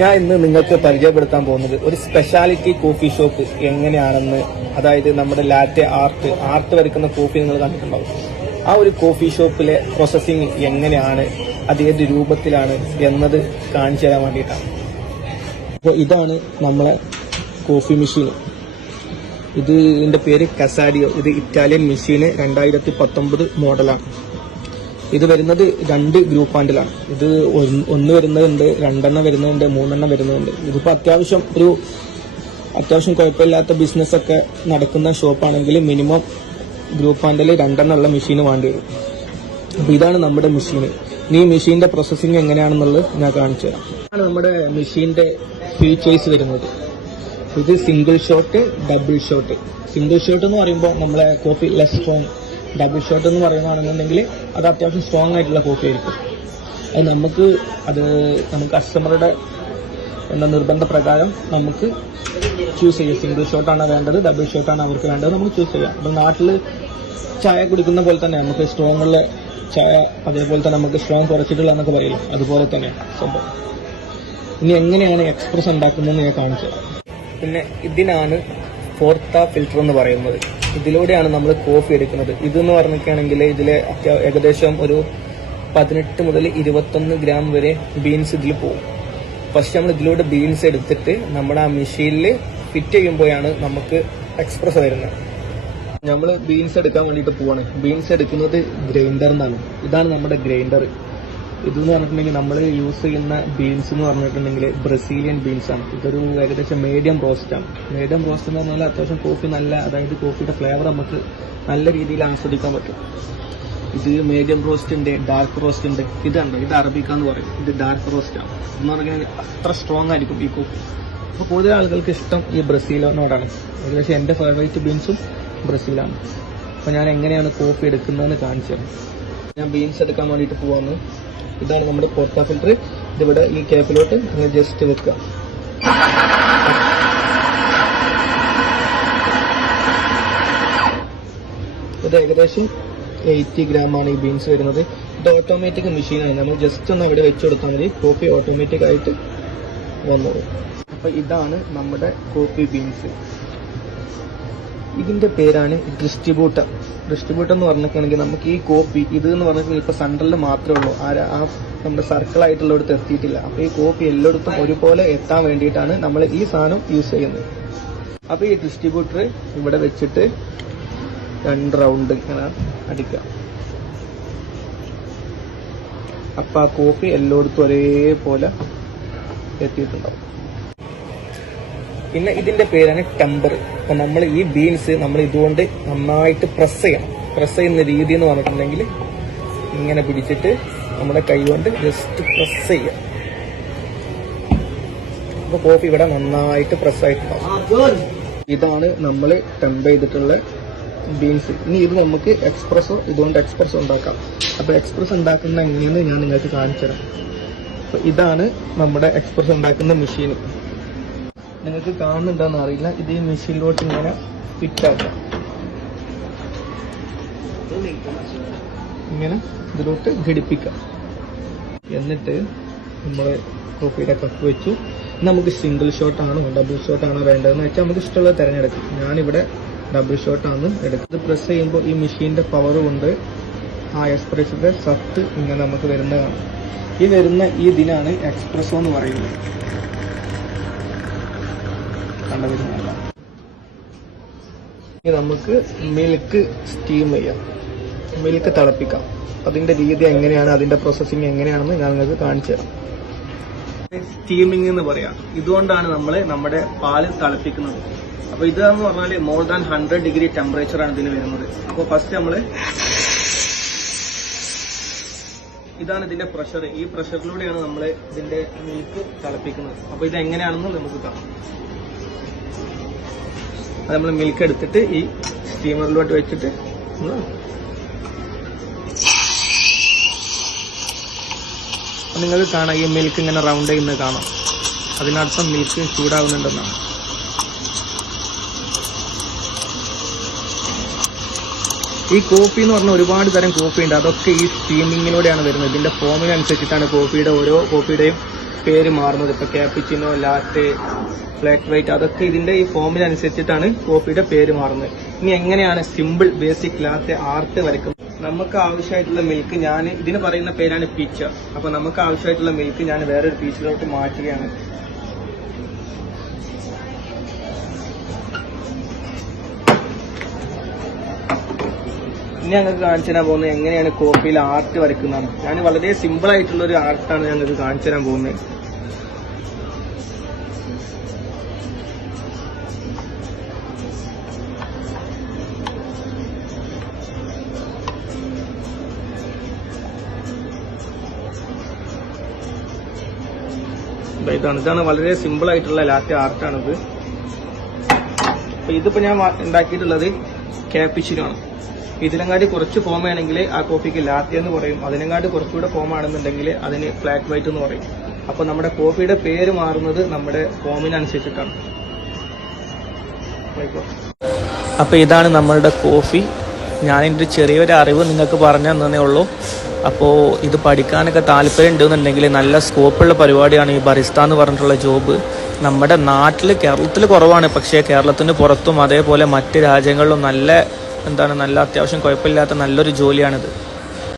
ഞാൻ ഇന്ന് നിങ്ങൾക്ക് പരിചയപ്പെടുത്താൻ പോകുന്നത് ഒരു സ്പെഷ്യാലിറ്റി കോഫി ഷോപ്പ് എങ്ങനെയാണെന്ന്. അതായത് നമ്മുടെ ലാറ്റെ ആർട്ട് വരയ്ക്കുന്ന കോഫി നിങ്ങൾ കണ്ടിട്ടുണ്ടാവും. ആ ഒരു കോഫി ഷോപ്പിലെ പ്രോസസ്സിങ് എങ്ങനെയാണ്, അത് ഏത് രൂപത്തിലാണ് എന്നത് കാണിച്ചു തരാൻ വേണ്ടിയിട്ടാണ്. അപ്പോൾ ഇതാണ് നമ്മളെ കോഫി മെഷീൻ. ഇതിന്റെ പേര് കസാഡിയോ. ഇത് ഇറ്റാലിയൻ മെഷീന് 2019 മോഡലാണ്. ഇത് വരുന്നത് 2 ഗ്രൂപ്പ് ഹാൻഡിലാണ്. ഇത് 1 വരുന്നതുണ്ട്, 2 വരുന്നതുണ്ട്, 3 വരുന്നതുണ്ട്. ഇതിപ്പോ അത്യാവശ്യം കുഴപ്പമില്ലാത്ത ബിസിനസ് ഒക്കെ നടക്കുന്ന ഷോപ്പാണെങ്കിൽ മിനിമം ഗ്രൂപ്പ് ഹാൻഡിൽ 2 ഉള്ള മെഷീൻ വേണ്ടി വരും. അപ്പൊ ഇതാണ് നമ്മുടെ മെഷീൻ. ഈ മെഷീന്റെ പ്രോസസ്സിങ് എങ്ങനെയാണെന്നുള്ളത് ഞാൻ കാണിച്ചു തരാം. ഇതാണ് നമ്മുടെ മെഷീന്റെ ഫീച്ചേഴ്സ് വരുന്നത്. ഇത് single shot, double shot. Single shot എന്ന് പറയുമ്പോൾ നമ്മളെ coffee less strong. Double shot എന്ന് പറയുകയാണെന്നുണ്ടെങ്കിൽ അത് അത്യാവശ്യം സ്ട്രോങ് ആയിട്ടുള്ള കോഫി ആയിരിക്കും. അത് നമുക്ക് കസ്റ്റമറുടെ നിർബന്ധ പ്രകാരം നമുക്ക് ചൂസ് ചെയ്യാം. സിംഗിൾ ഷോട്ടാണ് വേണ്ടത്, ഡബിൾ ഷോട്ടാണ് അവർക്ക് വേണ്ടത്, നമുക്ക് ചൂസ് ചെയ്യാം. അപ്പം നാട്ടിൽ ചായ കുടിക്കുന്ന പോലെ തന്നെ നമുക്ക് സ്ട്രോങ് ഉള്ള ചായ, അതേപോലെ തന്നെ നമുക്ക് സ്ട്രോങ് കുറച്ചിട്ടുള്ള എന്നൊക്കെ പറയില്ല, അതുപോലെ തന്നെ സംഭവം. ഇനി എങ്ങനെയാണ് എക്സ്പ്രസ് ഉണ്ടാക്കുന്നതെന്ന് ഞാൻ കാണിച്ചു തരാം. പിന്നെ ഇതിനാണ് ഫോർത്ത ഫിൽറ്റർ എന്ന് പറയുന്നത്. ഇതിലൂടെയാണ് നമ്മൾ കോഫി എടുക്കുന്നത്. ഇതെന്ന് പറഞ്ഞിട്ടാണെങ്കിൽ ഇതിലെ ഏകദേശം ഒരു 18 മുതൽ 21 ഗ്രാം വരെ ബീൻസ് ഇതിൽ പോകും. ഫസ്റ്റ് നമ്മൾ ഇതിലൂടെ ബീൻസ് എടുത്തിട്ട് നമ്മുടെ ആ മെഷീനിൽ ഫിറ്റ് ചെയ്യുമ്പോഴാണ് നമുക്ക് എക്സ്പ്രസ് വരുന്നത്. നമ്മൾ ബീൻസ് എടുക്കാൻ വേണ്ടിയിട്ട് പോവാണ്. ബീൻസ് എടുക്കുന്നത് ഗ്രൈൻഡറിനാണ്. ഇതാണ് നമ്മുടെ ഗ്രൈൻഡർ. ഇതെന്ന് പറഞ്ഞിട്ടുണ്ടെങ്കിൽ നമ്മൾ യൂസ് ചെയ്യുന്ന ബീൻസ് എന്ന് പറഞ്ഞിട്ടുണ്ടെങ്കിൽ ബ്രസീലിയൻ ബീൻസ് ആണ്. ഇതൊരു ഏകദേശം മീഡിയം റോസ്റ്റ് ആണ്. മീഡിയം റോസ്റ്റ് എന്ന് പറഞ്ഞാൽ അത്യാവശ്യം കോഫി അതായത് കോഫിയുടെ ഫ്ലേവർ നമുക്ക് നല്ല രീതിയിൽ ആസ്വദിക്കാൻ പറ്റും. ഇത് മീഡിയം റോസ്റ്റ് ഉണ്ട്, ഡാർക്ക് റോസ്റ്റ് ഉണ്ട്. ഇതുണ്ട്, ഇത് അറബിക്ക എന്ന് പറയും. ഇത് ഡാർക്ക് റോസ്റ്റ് ആണ്. എന്ന് പറഞ്ഞാൽ അത്ര സ്ട്രോങ് ആയിരിക്കും ഈ കോഫി. അപ്പോൾ കൂടുതൽ ആളുകൾക്ക് ഇഷ്ടം ഈ ബ്രസീലിനോടാണ്. ഏകദേശം എൻ്റെ ഫേവറേറ്റ് ബീൻസും ബ്രസീലാണ്. അപ്പോൾ ഞാൻ എങ്ങനെയാണ് കോഫി എടുക്കുന്നതെന്ന് കാണിച്ചു തരാം. ഞാൻ ബീൻസ് എടുക്കാൻ വേണ്ടിയിട്ട് പോവാന്ന്. ഇതാണ് നമ്മുടെ പോർട്ട ഫിൽറ്റർ. ഇതിവിടെ ഈ ക്യാപ്പിലോട്ട് നിങ്ങൾ ജസ്റ്റ് വെക്കുക. ഇത് ഏകദേശം 80 ഗ്രാമാണ് ഈ ബീൻസ് വരുന്നത്. ഇത് ഓട്ടോമാറ്റിക് മെഷീനാണ്. നമ്മൾ ജസ്റ്റ് ഒന്ന് അവിടെ വെച്ച് കൊടുത്താൽ മതി, കോഫി ഓട്ടോമാറ്റിക് ആയിട്ട് വന്നോളും. അപ്പൊ ഇതാണ് നമ്മുടെ കോഫി ബീൻസ്. ഇതിന്റെ പേരാണ് ഡിസ്ട്രിബ്യൂട്ടർ. ഡിസ്ട്രിബ്യൂട്ടർ എന്ന് പറഞ്ഞിട്ടുണ്ടെങ്കിൽ നമുക്ക് ഈ കോഫി ഇത് എന്ന് പറഞ്ഞിട്ടുണ്ടെങ്കിൽ ഇപ്പൊ സെൻട്രലിൽ മാത്രമേ ഉള്ളൂ, ആ നമ്മുടെ സർക്കിൾ ആയിട്ടുള്ളടത്ത് എത്തിയിട്ടില്ല. അപ്പൊ ഈ കോഫി എല്ലായിടത്തും ഒരുപോലെ എത്താൻ വേണ്ടിയിട്ടാണ് നമ്മൾ ഈ സാധനം യൂസ് ചെയ്യുന്നത്. അപ്പൊ ഈ ഡിസ്ട്രിബ്യൂട്ടർ ഇവിടെ വെച്ചിട്ട് 2 റൗണ്ട് ഇങ്ങനെ അടിക്കുക. അപ്പൊ ആ കോഫി എല്ലായിടത്തും ഒരേപോലെ എത്തിയിട്ടുണ്ടാവും. പിന്നെ ഇതിന്റെ പേരാണ് ടെമ്പർ. അപ്പൊ നമ്മൾ ഈ ബീൻസ് നമ്മൾ ഇതുകൊണ്ട് നന്നായിട്ട് പ്രസ് ചെയ്യണം. പ്രസ് ചെയ്യുന്ന രീതി എന്ന് പറഞ്ഞിട്ടുണ്ടെങ്കിൽ ഇങ്ങനെ പിടിച്ചിട്ട് നമ്മുടെ കൈ കൊണ്ട് ജസ്റ്റ് പ്രസ് ചെയ്യാം. അപ്പൊ കോഫി ഇവിടെ നന്നായിട്ട് പ്രസ് ആയിട്ടുണ്ടാവും. ഇതാണ് നമ്മൾ ടെമ്പ് ചെയ്തിട്ടുള്ള ബീൻസ്. ഇനി ഇത് നമുക്ക് ഇതുകൊണ്ട് എക്സ്പ്രസ് ഉണ്ടാക്കാം. അപ്പൊ എക്സ്പ്രസ് ഉണ്ടാക്കുന്ന എങ്ങനെയെന്ന് ഞാൻ നിങ്ങൾക്ക് കാണിച്ചു തരാം. അപ്പൊ ഇതാണ് നമ്മുടെ എക്സ്പ്രസ് ഉണ്ടാക്കുന്ന മെഷീൻ. നിങ്ങൾക്ക് കാണുന്നുണ്ടെന്ന് അറിയില്ല. ഇത് ഈ മെഷീനിലോട്ട് ഇങ്ങനെ ഫിറ്റ് ആക്കാം. ഇങ്ങനെ ഇതിലോട്ട് ഘടിപ്പിക്കാം. എന്നിട്ട് നമ്മൾ കോഫിയുടെ കപ്പ് വെച്ചു. നമുക്ക് സിംഗിൾ ഷോട്ടാണോ ഡബിൾ ഷോട്ടാണോ വേണ്ടതെന്ന് വെച്ചാൽ നമുക്ക് ഇഷ്ടമുള്ളത് തിരഞ്ഞെടുക്കും. ഞാനിവിടെ ഡബിൾ ഷോട്ടാണ് എടുക്കുന്നത്. പ്രസ് ചെയ്യുമ്പോൾ ഈ മെഷീന്റെ പവർ കൊണ്ട് ആ എക്സ്പ്രസിന്റെ സത്ത് ഇങ്ങനെ നമുക്ക് വരുന്നതാണ്. ഈ ഇതിനാണ് എക്സ്പ്രസോ എന്ന് പറയുന്നത്. കണ്ടുവരുന്നതല്ല. ഇനി നമുക്ക് മിൽക്ക് സ്റ്റീം ചെയ്യാം, മിൽക്ക് തിളപ്പിക്കാം. അതിന്റെ രീതി എങ്ങനെയാണ്, അതിന്റെ പ്രോസസ്സിങ് എങ്ങനെയാണെന്ന് ഞാൻ നിങ്ങൾക്ക് കാണിച്ചു തരാം. സ്റ്റീമിംഗ് എന്ന് പറയാം. ഇതുകൊണ്ടാണ് നമ്മൾ നമ്മുടെ പാല് തിളപ്പിക്കുന്നത്. അപ്പൊ ഇതെന്ന് പറഞ്ഞാൽ മോർ ദാൻ 100 ഡിഗ്രി ടെമ്പറേച്ചർ ആണ് ഇതിന് വരുന്നത്. അപ്പോൾ ഫസ്റ്റ് ഇതാണ് ഇതിന്റെ പ്രഷർ. ഈ പ്രഷറിലൂടെയാണ് നമ്മൾ ഇതിന്റെ മിൽക്ക് തിളപ്പിക്കുന്നത്. അപ്പൊ ഇത് എങ്ങനെയാണെന്ന് നമുക്ക് കാണാം. അത് നമ്മൾ മിൽക്ക് എടുത്തിട്ട് ഈ സ്റ്റീമറിലോട്ട് വെച്ചിട്ട് നിങ്ങൾക്ക് കാണാം, ഈ മിൽക്ക് ഇങ്ങനെ റൗണ്ട് ചെയ്യുന്നത് കാണാം. അതിനർത്ഥം മിൽക്ക് ചൂടാകുന്നുണ്ടെന്നാണ്. ഈ കോഫി എന്ന് പറഞ്ഞാൽ ഒരുപാട് തരം കോഫി ഉണ്ട്. അതൊക്കെ ഈ സ്റ്റീമിങ്ങിലൂടെയാണ് വരുന്നത്. ഇതിന്റെ ഫോമിനനുസരിച്ചിട്ടാണ് ഓരോ കോഫിയുടെയും പേര് മാറുന്നത്. ഇപ്പോൾ ക്യാപ്പിച്ചിനോ, ലാറ്റെ, ഫ്ലാറ്റ് വൈറ്റ്, അതൊക്കെ ഇതിന്റെ ഈ ഫോമിനനുസരിച്ചിട്ടാണ് കോഫിയുടെ പേര് മാറുന്നത്. ഇനി എങ്ങനെയാണ് സിമ്പിൾ ബേസിക് ലാറ്റെ ആർട്ട് വരയ്ക്കുന്നത്? നമുക്ക് ആവശ്യമായിട്ടുള്ള മിൽക്ക് ഞാൻ ഇതിന് പറയുന്ന പേരാണ് പീച്ച. അപ്പൊ നമുക്ക് ആവശ്യമായിട്ടുള്ള മിൽക്ക് ഞാൻ വേറൊരു പീച്ചിലോട്ട് മാറ്റുകയാണ്. ഇനി ഞങ്ങൾക്ക് കാണിച്ചു തരാൻ പോകുന്നത് എങ്ങനെയാണ് കോഫിയിൽ ആർട്ട് വരയ്ക്കുന്നതാണ്. ഞാൻ വളരെ സിമ്പിൾ ആയിട്ടുള്ള ഒരു ആർട്ടാണ് ഞങ്ങൾക്ക് കാണിച്ചു തരാൻ പോകുന്നത്. ഇതാണ് വളരെ സിമ്പിൾ ആയിട്ടുള്ള ലാറ്റെ ആർട്ടാണിത്. അപ്പൊ ഇതിപ്പോ ഞാൻ ഉണ്ടാക്കിയിട്ടുള്ളത് ക്യാപ്പിച്ചിനോ ആണ്. ഇതിനെങ്ങാട്ടി കുറച്ച് ഫോം ആണെങ്കിൽ ആ കോഫിക്ക് ലാറ്റെ എന്ന് പറയും. അതിനെങ്ങാട്ടി കുറച്ചുകൂടെ ഫോം ആണെന്നുണ്ടെങ്കിൽ അതിന് ഫ്ലാറ്റ് വൈറ്റ് എന്ന് പറയും. അപ്പൊ നമ്മുടെ കോഫിയുടെ പേര് മാറുന്നത് നമ്മുടെ ഫോമിനനുസരിച്ചിട്ടാണ്. അപ്പൊ ഇതാണ് നമ്മളുടെ കോഫി. ഞാനിൻ്റെ ചെറിയൊരു അറിവ് നിങ്ങൾക്ക് പറഞ്ഞു തന്നേ ഉള്ളൂ. അപ്പോൾ ഇത് പഠിക്കാനൊക്കെ താല്പര്യം ഉണ്ടെന്നുണ്ടെങ്കിൽ നല്ല സ്കോപ്പുള്ള പരിപാടിയാണ് ഈ ബറിസ്റ്റ എന്ന് പറഞ്ഞിട്ടുള്ള ജോബ്. നമ്മുടെ നാട്ടിൽ, കേരളത്തിൽ കുറവാണ്, പക്ഷേ കേരളത്തിന് പുറത്തും അതേപോലെ മറ്റ് രാജ്യങ്ങളിലും നല്ല അത്യാവശ്യം കുഴപ്പമില്ലാത്ത നല്ലൊരു ജോലിയാണിത്.